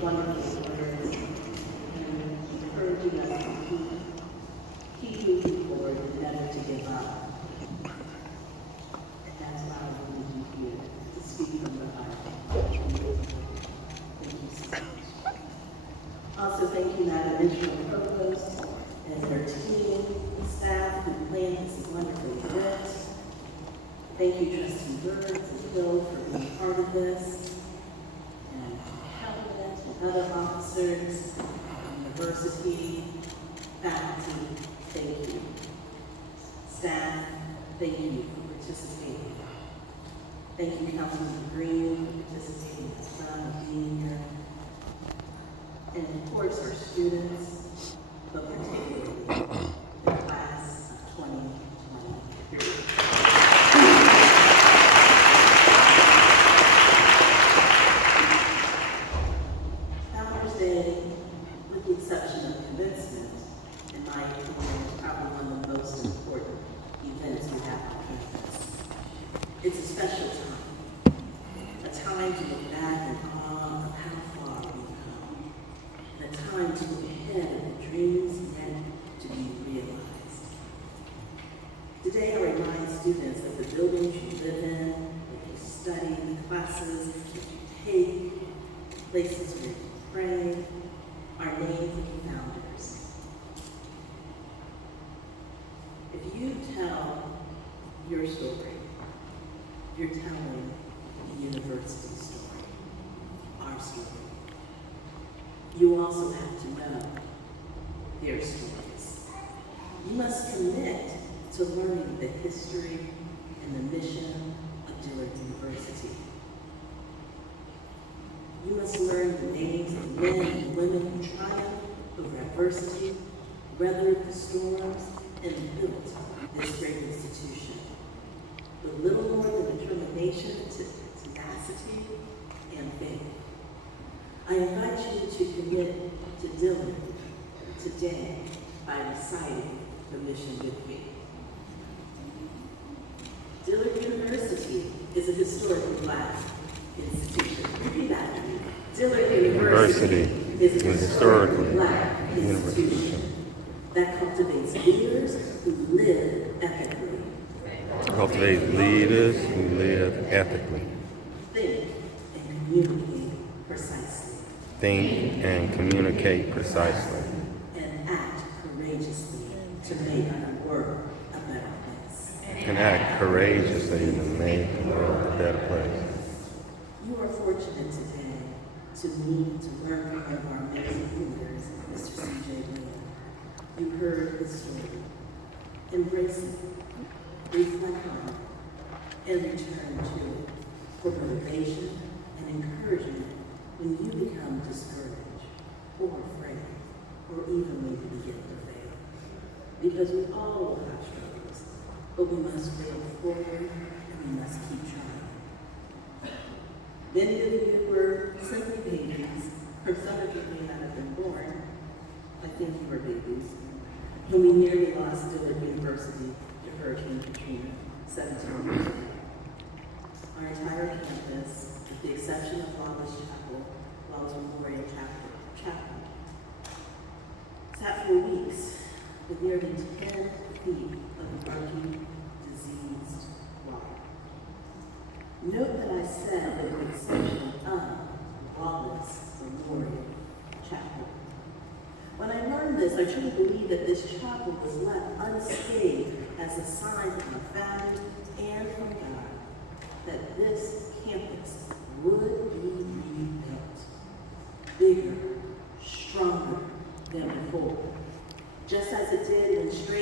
wonderful words and encouraging us to keep moving forward and never to give up. And that's why I wanted you here, to speak from the heart. Thank you so much. Also, thank you, Madam Interim Provost, and her team, staff who planned this wonderful event. Thank you, Trustee Burns and Phil, for being part of this. And Cabinet and other officers, university, faculty, thank you. Staff, thank you for participating. Thank you, Councilman Green, for participating as well and being here. And of course, our students, but particularly the class of 2023. Founders Day, with the exception of commencement, in my opinion, is probably one of the most important events we have on campus. It's a special time, a time to look back in awe of how far we've come, and a time to look ahead of the dreams meant to be realized. Today, I remind students that the buildings you live in, that you study, the classes that you take, places where you pray, are named for the founders. If you tell your story, you're telling the university story, our story. You also have to know their stories. You must commit to learning the history and the mission of Dillard University. You must learn the names of men and women who triumphed over adversity, weathered the storms, and built this great institution. With little more than determination, tenacity, and faith. I invite you to commit to Dillard today by reciting the mission with me. Dillard University is a historically Black institution. Repeat after me. Dillard University is a historically Black institution that cultivates leaders who live ethically. Cultivate leaders who live ethically. Think and communicate precisely. Think and communicate precisely. And act courageously to make our world a better place. And act courageously to make the world a better place. You are fortunate today to meet, to learn from one of our amazing leaders, Mr. C.J. Williams. You heard his story. Embrace it, reflect on it, and return to it for motivation and encouragement when you become discouraged or afraid, or even maybe begin to fail. Because we all will have struggles, but we must fail forward and we must keep trying. Many of you were simply babies, or some of you may not have been born. I think you were babies. When we nearly lost Dillard University to Hurricane Katrina 17 years ago. Our entire campus, with the exception of Wallace Chapel, Wallace Memorial Chapel, sat for weeks with nearly 10 feet of murky, diseased water. Note that I said with the exception of Wallace Memorial Chapel. When I learned this, I truly believe that this chapel was left unscathed as a sign from the founders and from God that this campus would be rebuilt, bigger, stronger than before, just as it did when straight